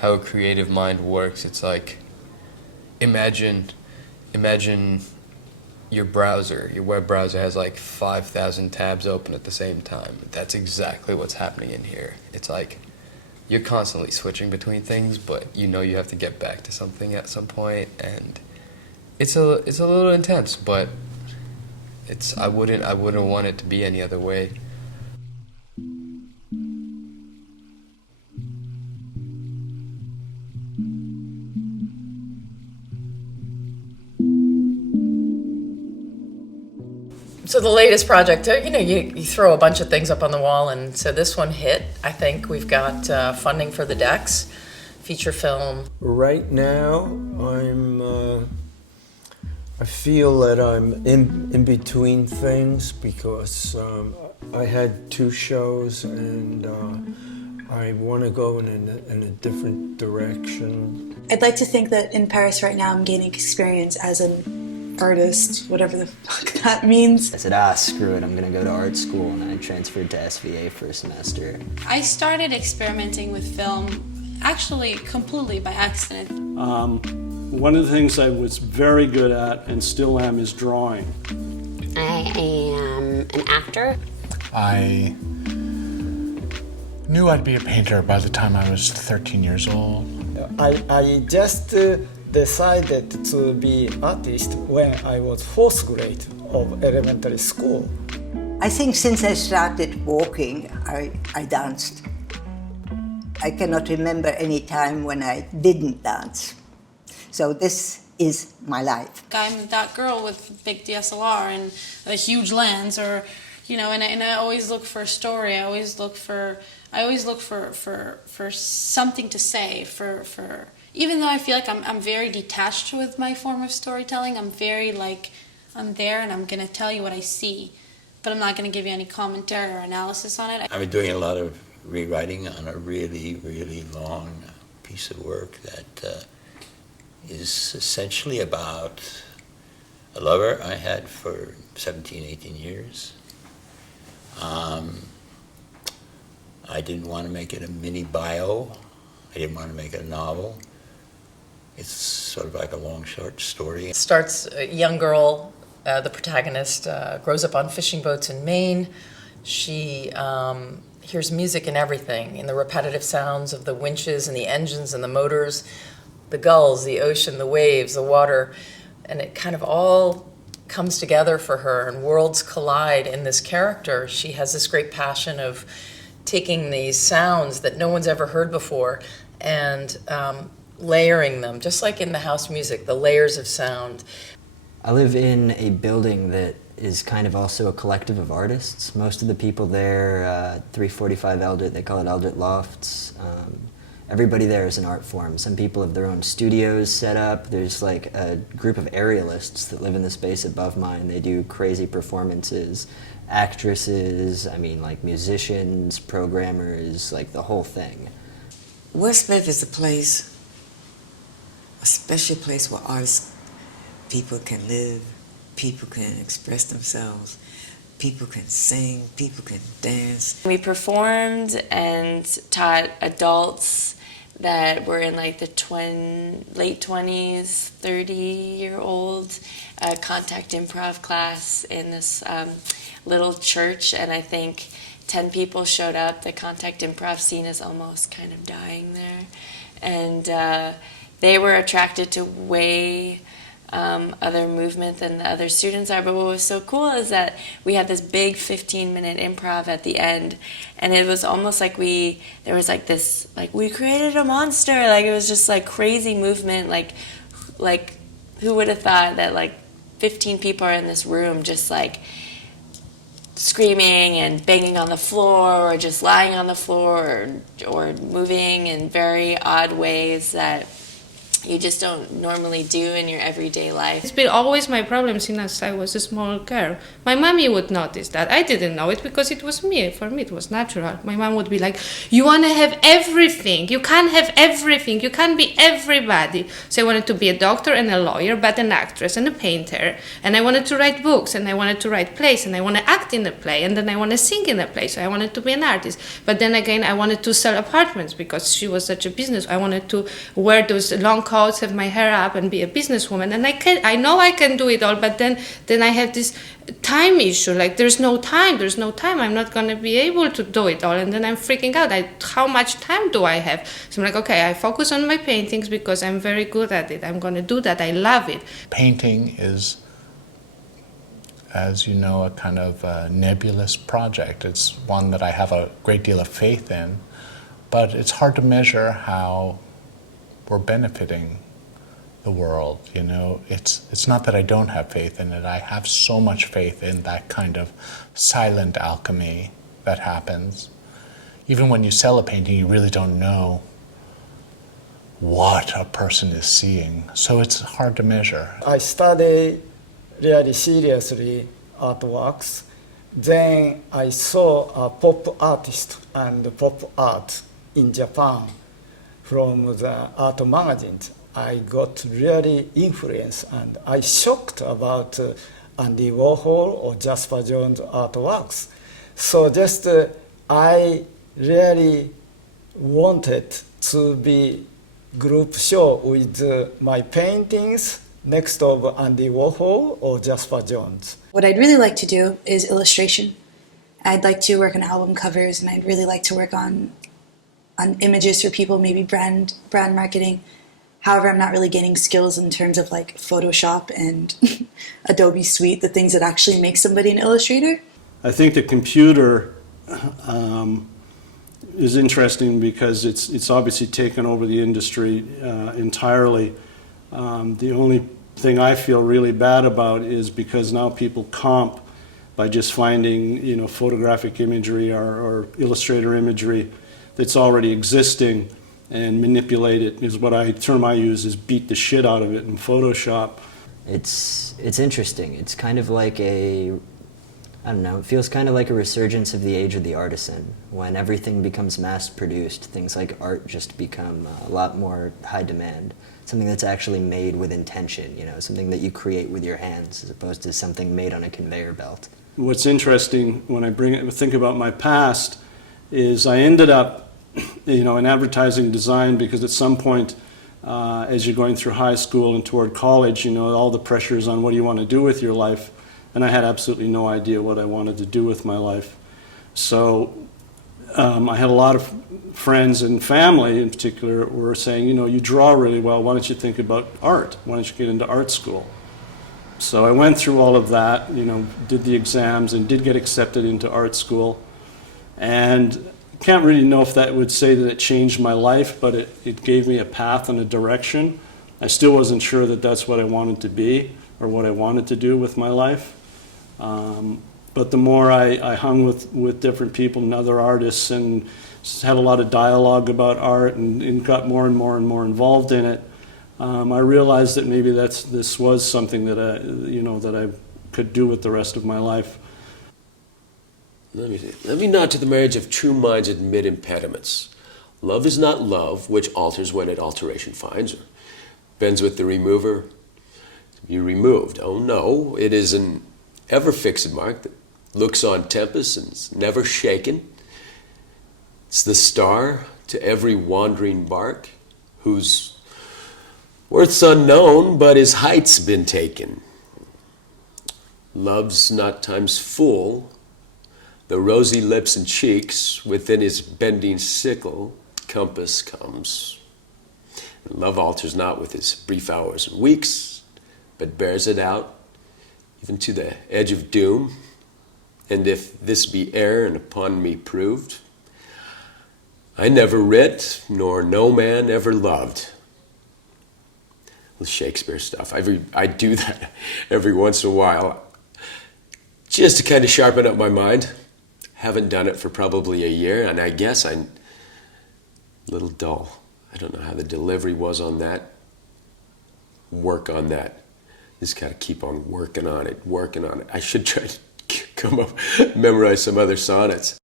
how a creative mind works. It's like, imagine your browser, your web browser has like 5,000 tabs open at the same time. That's exactly what's happening in here. It's like you're constantly switching between things, but you know you have to get back to something at some point, and it's a little intense, but I wouldn't want it to be any other way. So the latest project, you throw a bunch of things up on the wall, and so this one hit. I think we've got funding for the Dex feature film. Right now, I feel that I'm in between things because I had 2 shows and I want to go in a different direction. I'd like to think that in Paris right now I'm gaining experience as an artist, whatever the fuck that means. I said, screw it, I'm gonna go to art school, and I transferred to SVA for a semester. I started experimenting with film actually completely by accident. One of the things I was very good at and still am is drawing. I am an actor. I knew I'd be a painter by the time I was 13 years old. I just decided to be artist when I was 4th grade of elementary school. I think since I started walking, I danced. I cannot remember any time when I didn't dance. So this is my life. I'm that girl with big DSLR and a huge lens, or and I always look for a story. I always look for something to say. For even though I feel like I'm very detached with my form of storytelling, I'm very I'm there and I'm gonna tell you what I see, but I'm not gonna give you any commentary or analysis on it. I've been doing a lot of rewriting on a really, really long piece of work that is essentially about a lover I had for 17, 18 years. I didn't want to make it a mini bio. I didn't want to make it a novel. It's sort of like a long, short story. It starts a young girl, the protagonist, grows up on fishing boats in Maine. She hears music and everything, in the repetitive sounds of the winches and the engines and the motors, the gulls, the ocean, the waves, the water, and it kind of all comes together for her, and worlds collide in this character. She has this great passion of taking these sounds that no one's ever heard before and layering them, just like in the house music, the layers of sound. I live in a building that is kind of also a collective of artists. Most of the people there, 345 Eldred, they call it Eldred Lofts. Everybody there is an art form. Some people have their own studios set up. There's like a group of aerialists that live in the space above mine. They do crazy performances. Actresses, like musicians, programmers, like the whole thing. Westbeth is a place, a special place where artists, people can live, people can express themselves, people can sing, people can dance. We performed and taught adults that were in like the late 20s, 30-year-old contact improv class in this little church, and I think 10 people showed up. The contact improv scene is almost kind of dying there, and they were attracted to way other movement than the other students are. But what was so cool is that we had this big 15-minute improv at the end, and it was almost like we created a monster. Like it was just like crazy movement. Like who would have thought that like 15 people are in this room just like screaming and banging on the floor, or just lying on the floor, or moving in very odd ways that you just don't normally do in your everyday life. It's been always my problem since I was a small girl. My mommy would notice that. I didn't know it because it was me. For me, it was natural. My mom would be like, you want to have everything. You can't have everything. You can't be everybody. So I wanted to be a doctor and a lawyer, but an actress and a painter. And I wanted to write books, and I wanted to write plays, and I want to act in a play, and then I want to sing in a play. So I wanted to be an artist. But then again, I wanted to sell apartments because she was such a business. I wanted to wear those long coats, have my hair up, and be a businesswoman. And I know I can do it all, but then I have this time issue. Like there's no time. I'm not gonna be able to do it all. And then I'm freaking out. How much time do I have? So I'm like, okay, I focus on my paintings because I'm very good at it. I'm gonna do that. I love it. Painting is, as you know, a kind of nebulous project. It's one that I have a great deal of faith in, but it's hard to measure how we're benefiting the world. You know, it's not that I don't have faith in it. I have so much faith in that kind of silent alchemy that happens. Even when you sell a painting, you really don't know what a person is seeing. So it's hard to measure. I study really seriously artworks. Then I saw a pop artist and pop art in Japan from the art magazines. I got really influenced, and I shocked about Andy Warhol or Jasper Jones artworks. So just I really wanted to be group show with my paintings next of Andy Warhol or Jasper Jones. What I'd really like to do is illustration. I'd like to work on album covers, and I'd really like to work on images for people, maybe brand marketing. However, I'm not really gaining skills in terms of like Photoshop and Adobe Suite, the things that actually make somebody an illustrator. I think the computer is interesting because it's obviously taken over the industry entirely. The only thing I feel really bad about is because now people comp by just finding, you know, photographic imagery or Illustrator imagery that's already existing and manipulate it. Is what term I use is beat the shit out of it in Photoshop. It's interesting. It's kind of like I don't know, it feels kind of like a resurgence of the age of the artisan. When everything becomes mass-produced, things like art just become a lot more high demand. Something that's actually made with intention, you know, something that you create with your hands as opposed to something made on a conveyor belt. What's interesting when I think about my past is I ended up, you know, in advertising design because at some point as you're going through high school and toward college, you know, all the pressures on what do you want to do with your life. And I had absolutely no idea what I wanted to do with my life. So I had a lot of friends and family in particular were saying, you know, you draw really well, why don't you think about art? Why don't you get into art school? So I went through all of that, you know, did the exams and did get accepted into art school. And I can't really know if that would say that it changed my life, but it gave me a path and a direction. I still wasn't sure that that's what I wanted to be or what I wanted to do with my life. But the more I hung with different people and other artists and had a lot of dialogue about art and got more and more and more involved in it, I realized that maybe this was something that I could do with the rest of my life. Let me nod to the marriage of true minds admit impediments. Love is not love, which alters when it alteration finds, or bends with the remover, to be removed. Oh no, it is an ever-fixed mark that looks on tempest and is never shaken. It's the star to every wandering bark, whose worth's unknown, but his height's been taken. Love's not time's fool. The rosy lips and cheeks within his bending sickle compass comes. And love alters not with his brief hours and weeks, but bears it out even to the edge of doom. And if this be error and upon me proved, I never writ, nor no man ever loved. With Shakespeare stuff. I do that every once in a while, just to kind of sharpen up my mind. Haven't done it for probably a year, and I guess I'm a little dull. I don't know how the delivery was on that. work on that. Just got to keep on working on it, working on it. I should try to come up, memorize some other sonnets.